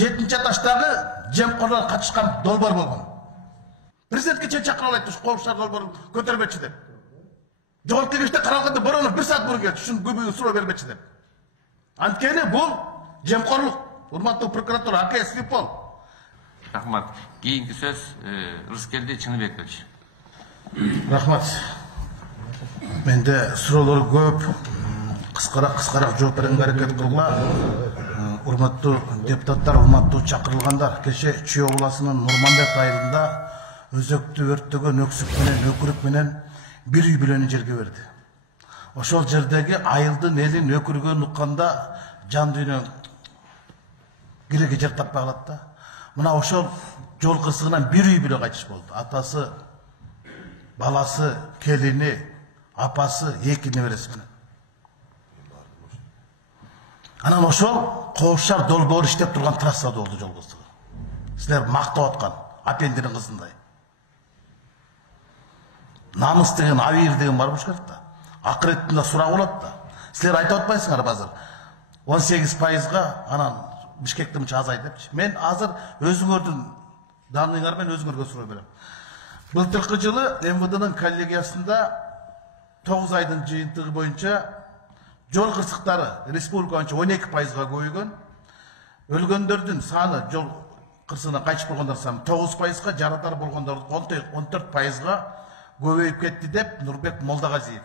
7 этаждагы жемкорлор катышкан долбоор болгон. Президентке чакырып айтты, коопчулар долбоорун көтөрбөчү деп. Жол тегиште каралганда борону 1 саат мурун келди, ушун көбүгү суроо бербечи деп. Анткени бул жемкорлук. Урматтуу прокуратура Аке Свипол. Рахмат. Кийинки сөз Рыскелди Чыныбекович. Рахмат. Менде суроолор көп. Кыскараак жооп берүүгө аракет кылгыла. Урматтуу депутаттар, урматтуу чакырылгандар, кеше Чүй областынын Нурманбет айылында өзөктү өрттөгөн өксүк менен өкүрүк менен бир үй бүлөнү жерге берди. Ошол жердеги айылдын элин өкүргөн укканда жан дүйнө киреге жер таппай калат да. Мына ошол жол кырсыгынан бир үй бүлө кайтыш болду. Атасы, баласы, келини, апасы, 2 небереси менен. Анан ошол коопчулар долбоор иштеп турган трассада болду жол кырсыгы. Силер мактап аткан апендирин кызындай. Намыс деген, авир деген бар болуш керек да. Акыреттинде сурак болот да. Силер айтып атпайсыңар азыр 18%га анан Бишкекте мынча азайды депчи. Мен азыр өзүңөрдүн данныйыңар менен өзүңөргө суроо берем. Былтыркы жылы МВДнын коллегиясында 9 айдын жыйынтыгы боюнча жол кырсыктары республика боюнча 12%га көбөйгөн. Өлгөндөрдүн саны жол кырсыгынан кайтыш болгондор саны 9%га, жарадар болгондор 14%га көбөйүп кетти деп Нурбек Молдагазиев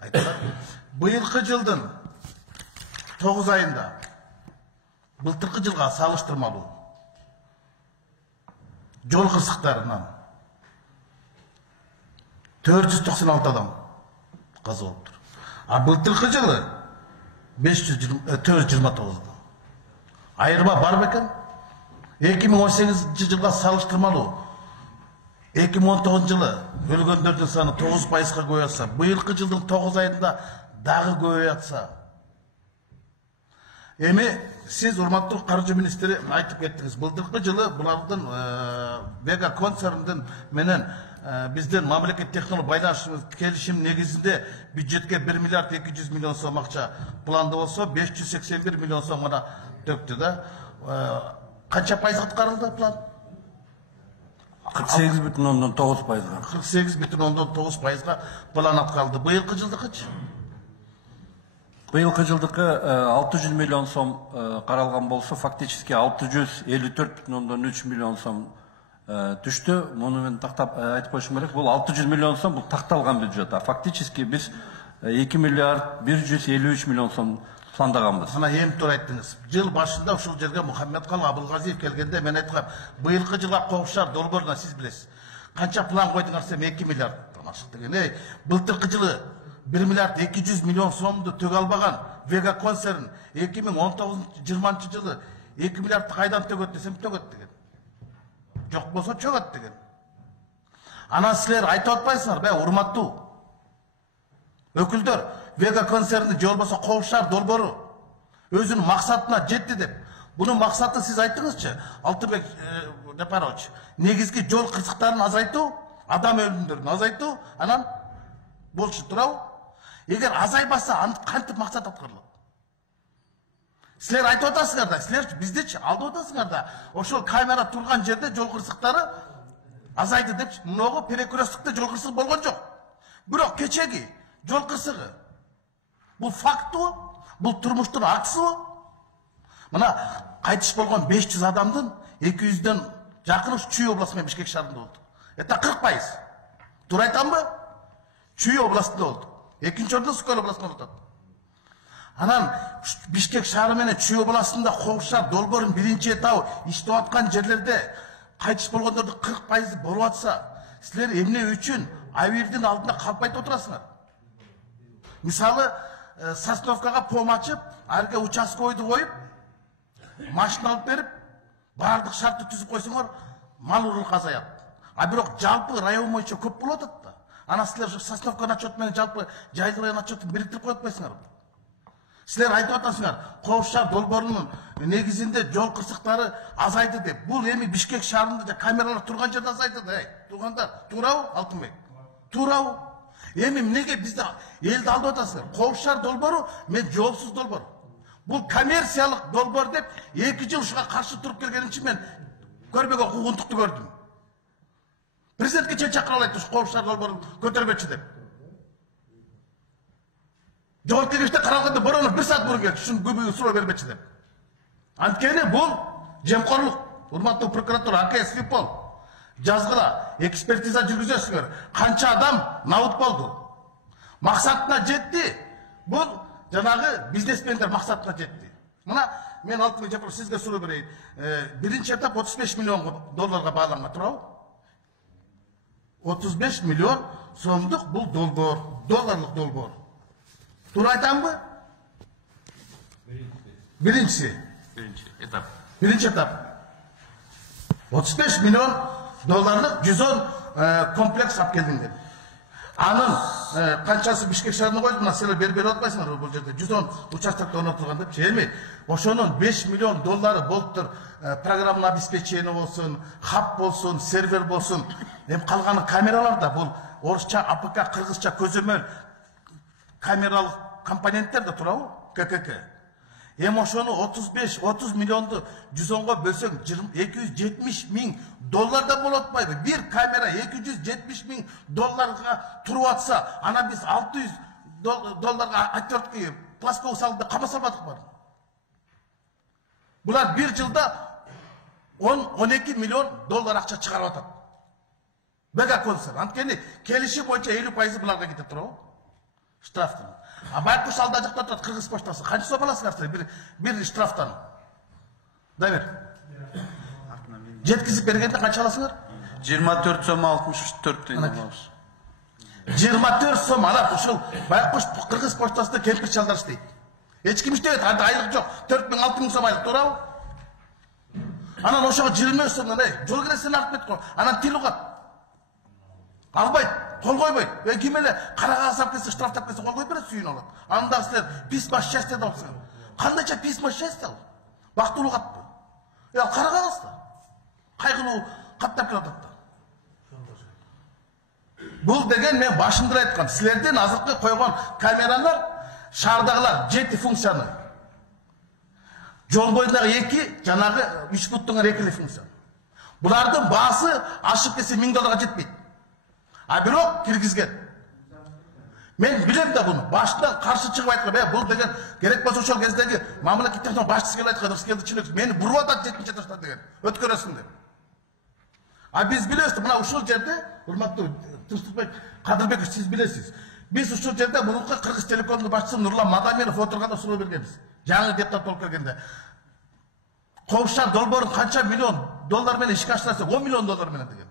айтты. Быйылкы жылдын 9 айында былтыркы жылга салыштырмалуу жол кырсыктарынан 496 адам каза болуптур. А былтыркы жылы 429 адам. Айырма бар бекен? 2018 жылга салыштырмалуу 2019 жылы өлгөндөрдүн саны 9%га көбөйөтсө, быйылкы жылдын 9 айында дагы көбөйөтсө. Эми сиз урматтуу каржы министри айтып кеттиңиз. Былтыркы жылы булардын Вега концерндин менен биздин мамлекет технология байланышыбыз келишим негизинде бюджетке 1 миллиард 200 миллион сом акча планда болсо 581 миллион сом гана төктү да. Канча пайыз аткарылды план? 48,9%. 48,9%га план аткарылды. Быйылкы жылдыкычы? Быйылкы жылдыкы 600 миллион сом каралган болсо, фактически 654,3 миллион сом түштү. Муну мен тактап айтып коюшум керек. Бул 600 миллион сом бул такталган бюджет. А фактически биз 2 миллиард 153 миллион сом пландаганбыз. Мына эми туура айттыңыз. Жыл башында ушул жерге Мухаммедкалый Абылгазиев келгенде мен айткам, быйылкы жылга коопчулар долбооруна сиз билесиз. Канча план койдуңар десем 2 миллиардтан ашык деген. Былтыркы жылы 1 миллиард 200 миллион сомду төг албаган Вега концерн 2019-20 жылы 2 миллиард кайдан төгөт десем төгөт деген. Жок болсо чөгөт деген. Анан силер айтып атпайсыңар, бе урматтуу өкүлдөр, Вега концерни же болбосо коопчулар долбоору өзүнүн максатына жетти деп. Бунун максаты сиз айттыңызчы, Алтынбек Жапарович, негизги жол кырсыктарын азайтуу, адам өлүмдөрүн азайтуу, анан болчу туурабы? Эгер азайбаса, кантип максат аткарылат? Силер айтып атасыңар да, силер биздечи алдып атасыңар да, ошол камера турган жерде жол кырсыктары азайды депчи. Мыногу перекресттикте жол кырсыгы болгон жок. Бирок кечеги жол кырсыгы бул фактыбы? Бул турмуштун аксыбы? Мына кайтыш болгон 500 адамдын 200дөн жакыны Чүй областы менен Бишкек шаарында болду. Это 40%. Туура айтамбы? Чүй областында болду. Экинчи ордон Сукөл областында болду. Анан Бишкек шаары менен Чүй областында коопчулар долбоорун биринчи этабы иштеп аткан жерлерде кайтыш болгондордун 40% болуп атса, силер эмне үчүн Авирдин алдында калп айтып отурасыңар? Мисалы, Сосновкага пом ачып, арга участковойду коюп, машина алып берип, бардык шартты түзүп койсоңор, мал урулук азаят. А бирок жалпы район боюнча көп болуп атат да. Ана силер Сосновканын отчету менен жалпы Жайыл район отчетун бириктирип коюп атпайсыңарбы? Силер айтып атасыңар, коопчулар долбоорунун негизинде жол кырсыктары азайды деп. Бул эми Бишкек шаарында камералар турган жерде азайды да. Туугандар, туурабы Алтынбек? Туурабы? Эми эмнеге бизде элди алдып атасыңар? Коопчулар долбоору мен жоопсуз долбоор. Бұл коммерциялық долбор деп 2 жыл ушуга каршы туруп келгеним үчүн мен көрбөгөн куугунтукту көрдүм. Президентке чейин чакырып алайт ушу коопчулар долбоорун көтөрбөчү деп. Жогорку кеңеште каралганда бороону 1 саат мурун келди, ушуну көбүгө суроо бербечи деп. Анткени бул жемкорлук. Урматтуу прокуратура, АКС Фипол жазгыла, экспертиза жүргүзөсүңөр. Канча адам набыт болду? Максатына жетти. Бул жанагы бизнесмендер максатына жетти. Мына мен Алтынбек Жапаров сизге суроо берейин. Биринчи этап 35 миллион долларга бааланган, туурабы? 35 миллион сомдук бул долбоор, долларлык долбоор. Туура айтамбы? Биринчи этап. Биринчи этап. 35 миллион долларлык 110 комплекс алып келдиңдер. Анын канчасы Бишкек шаарына койду, мына силер берип атпайсыңар бул жерде 110 участокто орнотулган депчи. Эми ошонун 5 миллион доллары болуптур, программалык обеспечение болсун, хаб болсун, сервер болсун. Эми калганы камераларда бул орусча, АПК, кыргызча көзөмөл камералык компоненттер да турабы? ККК. Эми ошону 30 миллионду 110го бөлсөң 270 миң долларда болуп атпайбы? Бир камера 270 миң долларга туруп атса, ана биз 600 долларга отвертка пластиковый салды камап салбадыкпы? Булар бир жылда 10-12 миллион доллар акча чыгарып атат. Мега концерн. Анткени келишим боюнча 50% буларга кетип турабы? Штрафтан. А байкуш алда жакта турат Кыргыз поштасы. Канча сом аласыңар силер бир штрафтан? Да бер. Жеткизип бергенде канча аласыңар? 24 сом 64 тиын алабыз. 24 сом алат. Ушул байкуш Кыргыз поштасында кемпир чалдар иштейт. Эч ким иштебейт, анда айлык жок. 4 000-6 000 сом айлык, туурабы? Анан ошого 20 сомдон жол киресин алып кетип кой. Анан тил угат. Албайт, кол койбойт. Ким эле кара кагаз алып келсе, штрафтап келсе кол коюп берет, сүйүн алат. Анда силер письма счастья деп атсыңар. Кандайча письма счастья ал? Бактылуу катпы. Ал кара кагаз да. Кайгылуу каттап келип атат да. Бул деген мен башында айткам, силердин азыркы койгон камералар шаардагылар 7 функцияны. Жол боюндагы 2, жанагы 3 буттуң 2 функция. Булардын баасы ашып келсе 1000 долларга жетпейт. А бирок киргизген. Мен билем да буну. Башынан каршы чыгып айткан, бул деген керек болсо ошол кездеги мамлекеттин башчысы келип айткан, Рыскелди Чыныков мени буруп атат 70 жаштан деген. Өткөрөсүң деп. А биз билебиз, мына ушул жерде, урматтуу Тынчтыкбек Кадырбеков, сиз билесиз. Биз ушул жерде мурунку Кыргыз телекомдун башчысы Нурлан Мадамиров отурганда суроо бергенбиз. Жаңы депутат болуп келгенде. Коопчулар долбоорун канча миллион доллар менен ишке ашырасыз? 10 миллион доллар менен деген.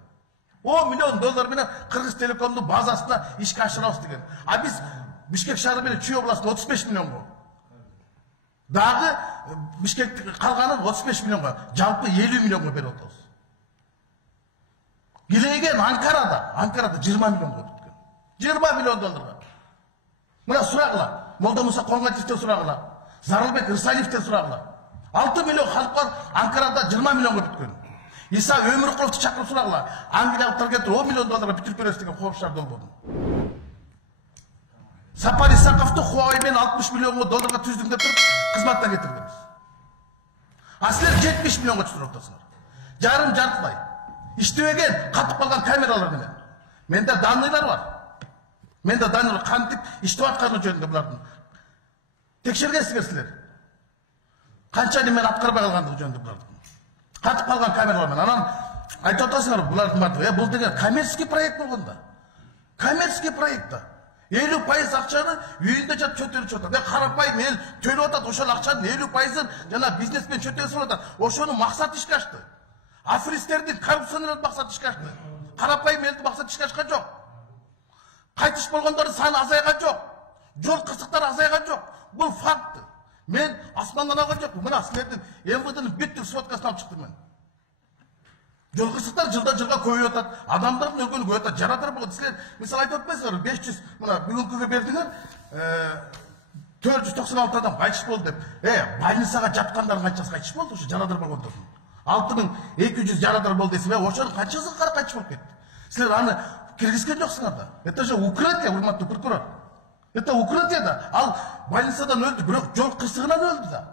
10 миллион доллар менен Кыргыз телекомдун базасына ишке ашырабыз деген. А биз Бишкек шаары менен Чүй областына 35 миллионго. Дагы Бишкектин калганын 35 миллионго, жалпы 50 миллионго берип атабыз. Килеген Анкарада 20 миллионго бүткөн. 20 миллион долларга. Мына сурагыла, Молда Муса Коңгатиевден сурагыла, Зарылбек Ырсалиевден сурагыла. 6 миллион халык бар, Анкарада 20 миллионго бүткөн. Иса Өмүркуловду чакырып сурагыла, Англиялыктар келип 10 миллион долларга бүтүрүп беребиз деген коопчулар долбоорун. Сапар Исаковду Хуавей менен 60 миллион долларга түздүң деп туруп кызматтан кетиргенбиз. А силер 70 миллионго түшүрүп атасыңар. Жарым жартылай. İştebеген, катып калган камералар менен. Менде данныйлар бар. Менде данныйлар кантип иштеп атканы жөнүндө булардын. Текшергенсиңер силер. Канча немен аткарбай калгандыгы жөнүндө булардын. Катып калган камералар менен. Анан айтып атасыңар булардын баардыгы. Бул деген коммерческий проект болгондо. Коммерческий проектта. 50% акчаны үйүндө жат чөтөрүп атат. Карапайым эл төлөп атат, ошол акчанын 50%ын жана бизнесмен чөтөрүп атат. Ошонун максаты ишке ашты. Афристердин коррупционерлердин максаты ишке ашты. Карапайым элдин максаты ишке ашкан жок. Кайтыш болгондордун саны азайган жок. Жол кырсыктары азайган жок. Бул факт. Мен асмандан алган жокмун. Мына силердин МВДнын бүттүк сводкасын алып чыктым мен. Жол кырсыктар жылдан-жылга көбөйүп атат. Адамдардын өлкөнү көбөйүп атат. Жарадар болгон силер мисалы айтып атпайсыңарбы? 500 мына бүгүнкүгө бердиңер. 496 адам кайтыш болду деп. Больницага жаткандардын канчасы кайтыш болду ушу жарадар болгондордун. 6200 жарадар болду десем, ошонун канчасы кара кайтыш болуп кетти. Силер аны киргизген жоксуңар да. Это же укрытие, урматтуу прокурор. Это Украинада. Ал больницадан өлді, бірақ жол қырсығынан өлді да.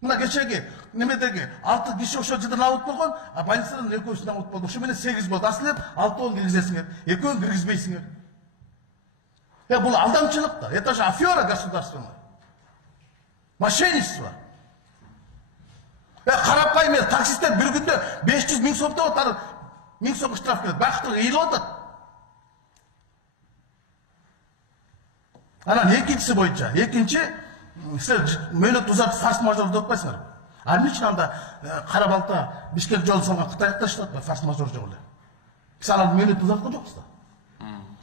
Мына кешеге, немедеге 6 киши ошол жерден алып болған, а больницадан экөөсүнөн алып болду. Ошо менен 8 болду. Асыл 6-10 киргизесиңер, экөөнү киргизбейсиңер. Бул алдамчылык да. Это же афера государственная. Мошенничество. Карапайым ел таксисттер бир күндө 500 000 сомдо отар, 1000 сом штраф келет. Бактыр ыйылып атат. Анан экинчиси боюнча, сиз мөөнөт узатып форс мажор деп атпайсыңар. Эмне анда Кара Балта Бишкек жолун салган Кытайга таштап форс мажор жок эле. Биз аларды мөөнөт узаткан жокпуз да.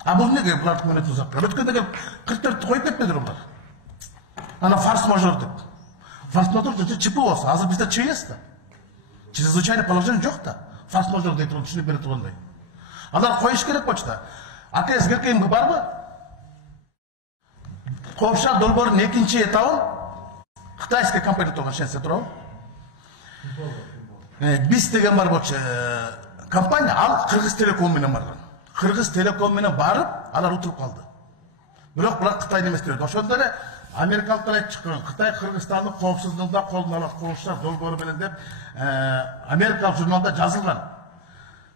А бул эмнеге буларды мөөнөт узаткан? Өткөндө 44-тү коюп кетпедиер булар. Ана форс мажор деп. Форс мажор же ЧП болсо, азыр бизде ЧС да. Чрезвычайное положение жок да. Форс мажор дейт, түшүнүп бере тургандай. Алар коюш керек почта. АКС Геркейм барбы? Ковшар долбоордун экинчи этабын кытайский компания турган шенсе турабы? Биз деген бар болчу компания, ал Кыргыз Телеком менен барган. Кыргыз Телеком менен барып, алар утуруп калды. Бирок булар Кытайдын эмес деп. Ошондо эле америкалыктар айтып чыккан, Кытай Кыргызстандын коопсуздугунда колдон алат Ковшар долбоору менен деп америкалык журналда жазылган.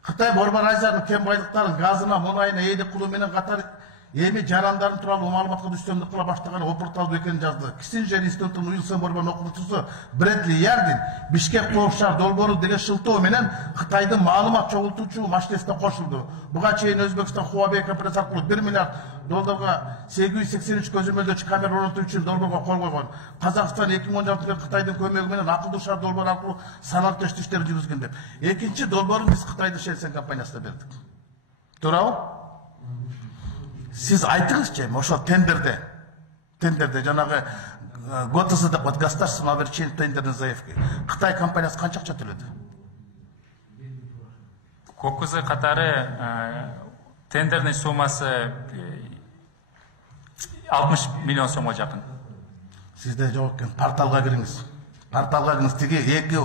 Кытай Борбор Азиянын кен байлыктарын, газына, мунайына ээлик кылуу менен катар эми жарандарын тууралуу маалыматка үстөмдүк кыла баштаган опурталдуу экенин жазды. Киссинджер институтунун Уилсон Борбор окутуучусу Брэдли Ярдин Бишкек Ковшар долбоору деген шылтоо менен Кытайдын маалымат чогултуучу маштефте кошулду. Буга чейин Өзбекстан Huawei компаниясы аркылуу $1 миллиард 883 көзөмөлдөөчү камера орнотуу үчүн долбоорго кол койгон. Казакстан 2016 жылы Кытайдын көмөгү менен акылдуу шаар долбоору аркылуу санал иштери жүргүзгөн деп. Экинчи долбоорун биз Кытайдын Shenzhen компаниясына бердик. Туурабы? Siz айтыңызчы, ошо тендерде жанагы ГОТС деп государственный обеспечение тендерной заявки. Кытай компаниясы канча акча төлөдү? КОКЗ катары тендерный суммасы 60 миллион сомго жакын. Сизде жок экен, порталга кириңиз. Порталга кириңиз, тиги эки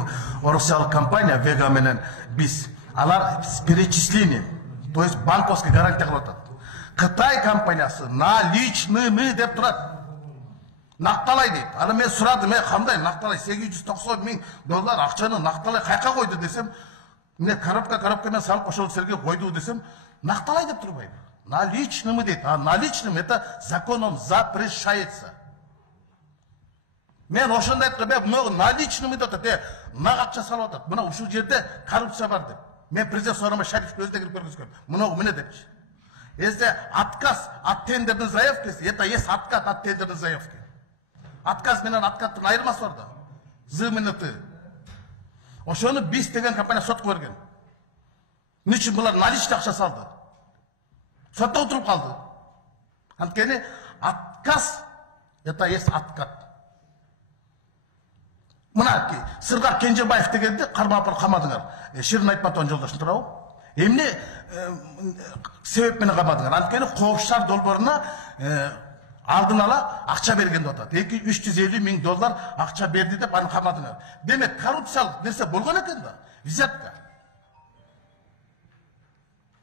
орусиялык компания Вега менен биз алар с перечислением, то есть банковский гарантия кылып атат. Кытай компаниясы наличными деп турат. Накталай дейт. Аны мен сурадым, кандай накталай? $890 000 акчаны накталай кайка койду десем, мне коробка мен салып ошол жерге койду десем, накталай деп турбайбы? Наличными дейт. А наличным это законом запрещается. Мен ошондой айткам, мына наличными деп атат, мына акча салып атат. Мына ушул жерде коррупция бар деп. Мен президент Сооронбай Шариповке өзү кирип көргөзгөм. Мына эмне депчи? Если отказ от тендерной заявки, это есть отказ от тендерной заявки. Отказ менен откаттын айырмасы бар да. З менен Т. Ошону биз деген компания сотко берген. Эмне үчүн булар наличный акча салды? Сотто отуруп калды. Анткени отказ это есть откат. Мына Сыргар Кенжебаев дегенди кармап камадыңар. Ширин Айтматовдун жолдошун туурабы? Эмне себеп менен камадыңар? Анткени Ковшар долбооруна алдын ала акча берген деп атат. $350 000 акча берди деп аны камадыңар. Демек коррупциялык нерсе болгон экен да. Взятка.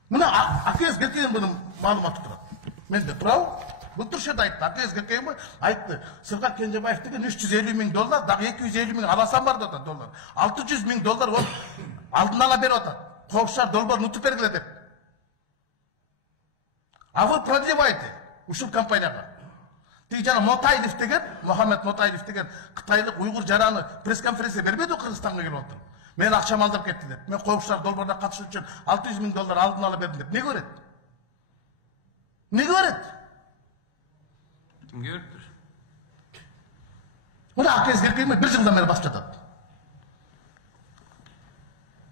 Мына АКС Геркейм мунун маалыматы турат. Менде турабы? Былтыр жерде айтты. АКС Геркейм айтты. Сыргар Кенжебаев деген $350 000, дагы $250 000 аласам бар деп атат доллар. $600 000 ол алдын ала берип атат. Ковшар долбоорун утуп бергиле деп. А вы продлеваете ушул компанияга. Тиги жана Мотаилов деген, Мохаммед Мотаилов деген кытайлык уйгур жараны пресс-конференция бербеди Кыргызстанга келип отуруп. Мен акчам алдап кетти деп. Мен Ковшар долбооруна катышуу үчүн $600 000 алдын ала бердим деп. Не көрөт? Не көрөт? Кимге көрөттүр? Мына АКС Геркейм 1 жылдан бери басып жатат.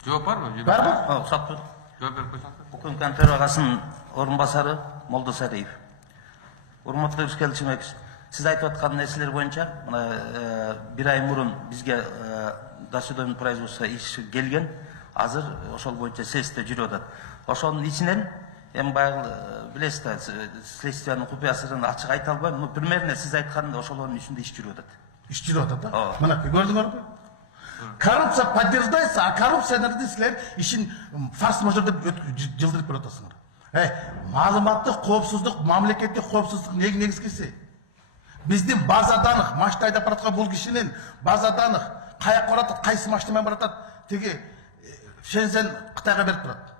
Жооп барбы? Барбы? Уруксат бер. Жооп берип койсоңуз. УКМК төрагасынын орун басары Молдосариев. Урматтуу Ускелчим экс. Сиз айтып аткан нерселер боюнча, мына 1 ай мурун бизге досудебный производство иши келген. Азыр ошол боюнча следствие жүрүп атат. Ошонун ичинен эми баягы билесиз да, следствиянын купуясын ачык айта албайм, но примерно сиз айткан ошолордун ичинде иш жүрүп атат. Иш жүрүп атат да? Мына көрдүңөрбү? Коррупция подтверждается, а коррупция силер ишин форс-мажор деп жылдырып берип атасыңар. Маалыматтык коопсуздук, мамлекеттик коопсуздук негизгиси. Биздин база даных, машина айдап бараткан бул кишинин база даных каяка баратат, кайсы машина менен баратат, тиги Шензен Кытайга берип турат.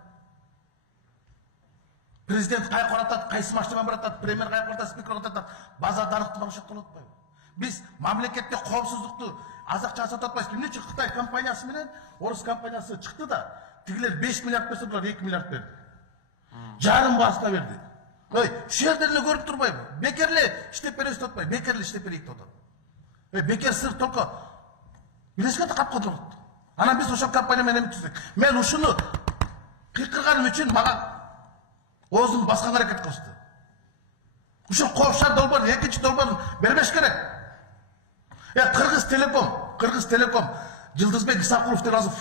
Президент каяка баратат, кайсы машина менен баратат, премьер каяка баратат, спикер баратат, база даныкты ошентип атпайбы. Биз мамлекеттик коопсуздукту азакча жасап атпайбыз. Эмне үчүн Кытай компаниясы менен орус компаниясы чыкты да, тигилер 5 миллиард берсе, булар 2 миллиард берди. Жарым басына берди. Şu yerden de görüp durmayı bu. Bekerle işlep beresi tutmayı. Bekerle işlep bereyip tutar. Beker sırf tolka. Bileskete kapka durdu. Ana biz oşak kampanya menemit tüzdük. Men uşunu kırkırganım için bana oğuzun baskan hareket koştu. Uşun kovşar dolbar, ikinci dolbarın berbeş gerek. Kırgız Telekom. Yıldızbek İsakulov деген азыр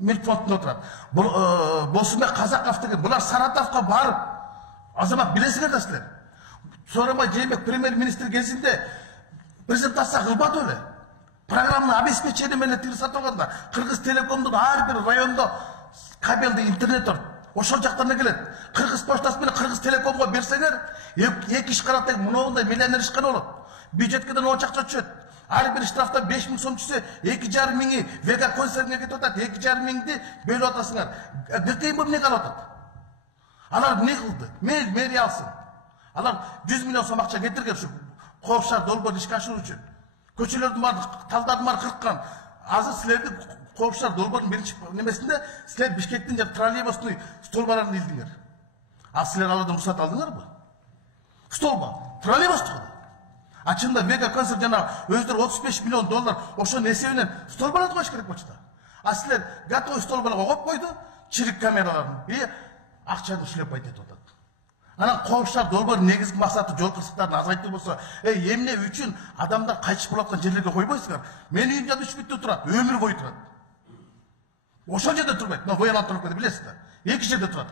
милк фондунда отурат. Болсунбек Казаков деген булар Саратовго барып азамат билесиңер да силер. Сооронбай Жээнбеков премьер-министр кезинде презентация кылбады эле. Программаны обеспечение менен тиги сатып алганда Кыргыз Телекомдун ар бир райондо кабелди интернет бар. Ошол жактан келет. Кыргыз поштасы менен Кыргыз Телекомго берсеңер, эки иш карат деген мындай миллионер ишкана болот. Бюджеткеден очак акча түшөт. Ар бир штрафтан 5 миң сом түшсө, 2,5 миңи Вега концернине кетип атат, 2,5 миңди бөлүп атасыңар. ГТМ эмне калып атат? Алар не кылды? Мэрия алсын. Алар 100 миллион сом акча кетирген ушу коопшар долбоор ишке ашыруу үчүн. Көчөлөрдүн баары, талдардын баары кырккан. Азыр силерди коопшар долбоордун биринчи немесинде силер Бишкектин же троллейбустун столбарын илдиңер. А силер алардан уруксат алдыңарбы? Столба, троллейбусту. Ачында Вега концерт жана өздөрү 35 миллион доллар ошонун эсебинен столбаларды коюш керек болчу да. А силер готовый столбаларга коюп койду, чирик камераларын акчаны ушлеп айтып атат. Анан коопшар долбоор негизги максаты жол кырсыктарын азайтуу болсо, эмне үчүн адамдар кайтышып бараткан жерлерге койбойсуңар? Менин үйүм жана 3 бүтү турат, өмүр бою турат. Ошол жерде турбайт, но военлоторукта билесиз да. Эки жерде турат.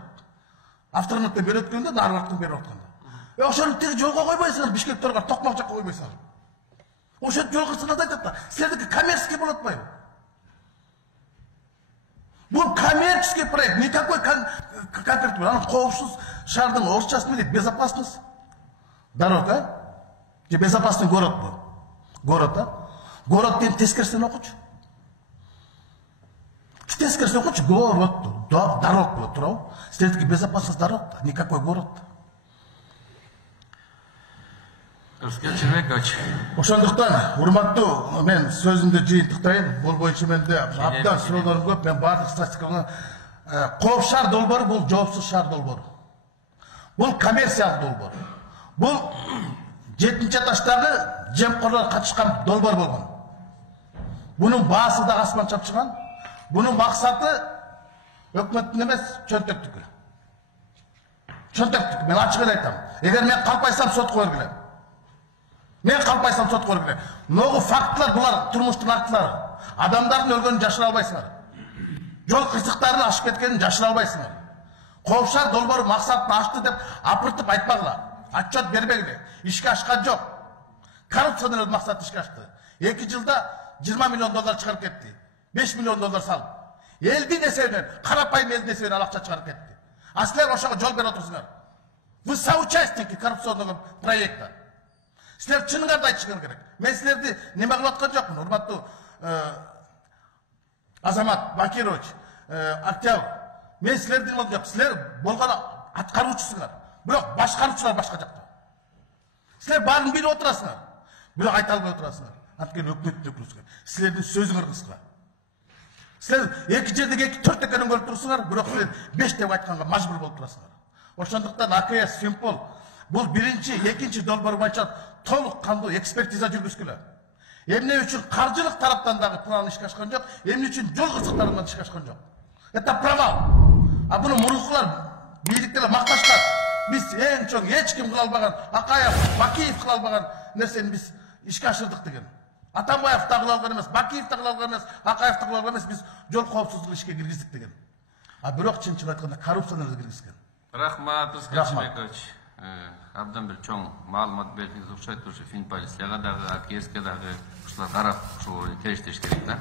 Автономдон бери өткөндө, нарыктан бери өткөндө. Ошону тиги жолго койбойсуңар, Бишкекторго, Токмак жакка койбойсуңар. Ошо жол кырсыгын азайтат да. Силердики коммерческий болуп атпайбы? Бұл коммерческий проект, никакой конкретный. Ана коопсуз шаардын орысчасы не дейт? Безопасность дорога, же безопасный город бұл. Город, а? Город дейін тескерсен окучу. Тескерсен окучу, город, дорог бұл, турау. Силердики безопасность дорог, никакой город. Рыскел Червекович. Ошондуктан, урматтуу, мен сөзүмдү жыйынтыктайын. Бул боюнча менде абдан суроолорум көп. Мен баардык статистиканы коопшар долбоору бул жоопсуз шаар долбоору. Бул коммерциялык долбоор. Бул 7-этаждагы жемкорлор катышкан долбоор болгон. Бунун баасы да асман чапчыган. Бунун максаты өкмөттүн эмес, чөнтөктүкү. Чөнтөктүкү. Мен ачык эле айтам. Эгер мен калпайсам сотко бергиле. Мен калпайсам сот көргүлө. Многу фактылар булар турмуштун актылары. Адамдардын өлгөнүн жашыра албайсыңар. Жол кырсыктарын ашып кеткенин жашыра албайсыңар. Коопшар долбоору максатын ашты деп апыртып айтпагыла. Отчет бербегиле. Ишке ашкан жок. Коррупциядан максат ишке ашты. 2 жылда 20 миллион доллар чыгарып кетти. 5 миллион доллар салып. Элдин эсебинен, карапайым элдин эсебинен акча чыгарып кетти. А силер ошого жол берип отурсуңар. Вы соучастники коррупционного проекта. Силер чыныгарды айтышыңар керек. Мен силерди неме кылып аткан жокмун, урматтуу Азамат Бакирович, Октябрь. Мен силерди кылган жок. Силер болгон аткаруучусуңар. Бирок башкаруучулар башка жакта. Силер баарын билип отурасыңар. Бирок айта албай отурасыңар. Анткени өкмөттүн өкүлүсүңөр. Силердин сөзүңөр кыска. Силер 2 жердеги 4 экенин көрүп турсуңар, бирок силер 5 деп айтканга мажбур болуп турасыңар. Ошондуктан АКС, Финпол бул биринчи, экинчи долбоор боюнча толук кандуу экспертиза жүргүзгүлө. Эмне үчүн каржылык тараптан дагы план ишке ашкан жок, эмне үчүн жол кырсыктарынан ишке ашкан жок. Это провал. А буну мурункулар бийликтер макташкан. Биз эң чоң эч ким кыла албаган, Акаев, Бакиев кыла албаган нерсени биз ишке ашырдык деген. Атамбаев да кыла алган эмес, Бакиев да кыла алган эмес, Акаев да кыла алган эмес, биз жол коопсуздугун ишке киргиздик деген. А бирок чынчын айтканда коррупцияны киргизген. Рахмат, Рыскел Червекович. Абдан бир чоң маалымат бердиңиз, окшойт ушу Финполисияга дагы, АКСке дагы ушулар карап, ушул келиштириш керек да.